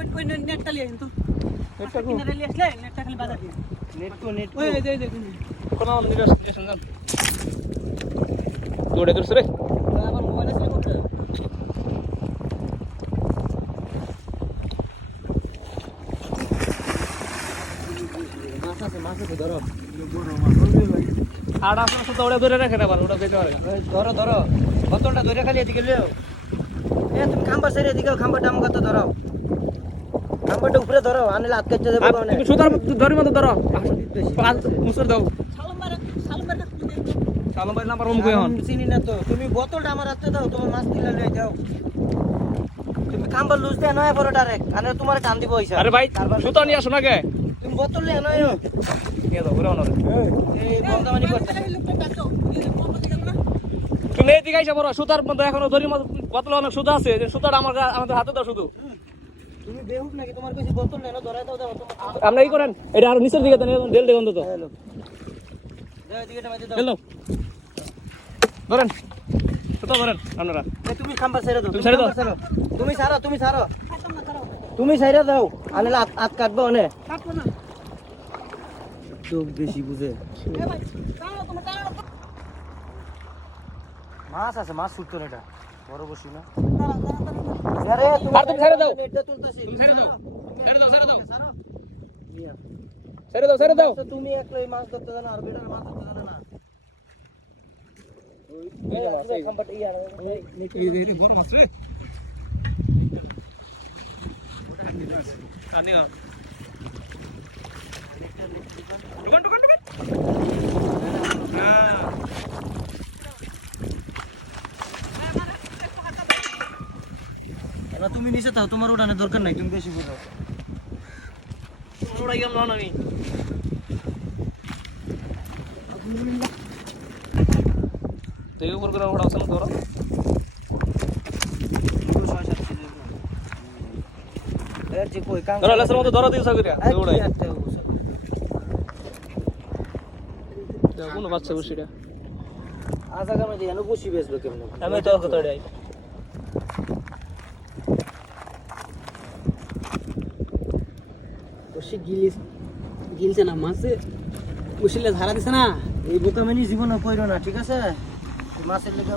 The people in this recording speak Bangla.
ওই নেটটা লিয়ে কিন্তু নেটটা কিনারে লিয়ে আসলে নেটটা খালি বাজার দিয়ে নেট ওই এই দেখুন কোন নিরাশ শুনছেন দৌড়ে দৌড়ছে রে আবার মোবাইল আছে করতে মাছ আছে ধরো আর আপনার সাথে ওটা ধরে রাখেন আবার ওটা বেঁচে পারে ধরো বোতলটা ধরে খালি এদিকে লিও তুমি খাম্বার ছেড়ে এদিকে খাম্বারটা আমাকে তো ধরো খাম্বারটা উপরে ধরো আনলে হাত কেটে দেবো তুমি সুতার ধরে মতো ধরো মুসর দাও সালাম ভাই নাম্বার মুখে হন চিনি না তো তুমি বোতলটা আমার হাতে দাও তোমার মাছ তুলে লয়ে যাও তুমি খাম্বার লুজ দেয় নয় পরে ডাইরেক্ট আনে তোমার টান দিব পয়সা আরে ভাই সুতা নিয়ে আসো না কে তুমি বোতল নিয়ে নয় নিয়ে দাও ঘুরে অনরে এই বলদামানি করতে তুমি এদিকে আইসা বড় সুতার মধ্যে এখনো দড়ির মধ্যে বোতলে অনেক সুতা আছে যে সুতাটা আমাদের হাতে দাও শুধু তুমি বেহুক নাকি তোমার কাছে বোতল নেন ধরাই দাও দাও আপনি কি করেন এটা আর নিচের দিকে দেন ঢেল দেখুন তো হ্যালো দাও এদিকে মাঝে দাও হ্যালো ধরেন সুতা ধরেন আপনারা তুমি খাম্বার ছেড়ে দাও তুমি ছেড়ে দাও তুমি ছাড়ো তুমি ছেড়ে দাও আনলে হাত কাটবো না কাটবো না চোখ বেশি বুঝে এ ভাই দাঁড়াও তোমার দাঁড়াও মাছ আছে মাছ ছুটতো না এটা বড় বসি না দাঁড়াও আরে আর তুমি ছেড়ে দাও নেটটা তুলতেছি তুমি ছেড়ে দাও ছেড়ে দাও ছেড়ে দাও মিয়া, ছেড়ে দাও ছেড়ে দাও তো তুমি একলাই মাছ ধরতে জানো আর বেটার মাছ ধরতে জানো না এই খাম্বারটা ইয়া এই বড় মাছ রে আনিও ঢুকান ঢুকান ঢুকান হ্যাঁ না তুমি নিচে থাও তোমার উঠানের দরকার নাই তুমি বেশি বুঝো ওড়াই গেল না আমি দেই উপর করে ওড়া আসলে ধরো এর যে কই কাং ধরো লেসের মধ্যে ধরো দিও সাগরিয়া ওড়াই কোন বাচ্চা বসিটা আজা গামে দিয়ে এনো বসি বেচবে কেমনে আমি তো কত রে বসে গিলছে না মাছে বসিলে ধারা দিছে না এই বোকামেনি জীবনে কইরো না ঠিক আছে মাছের লেগে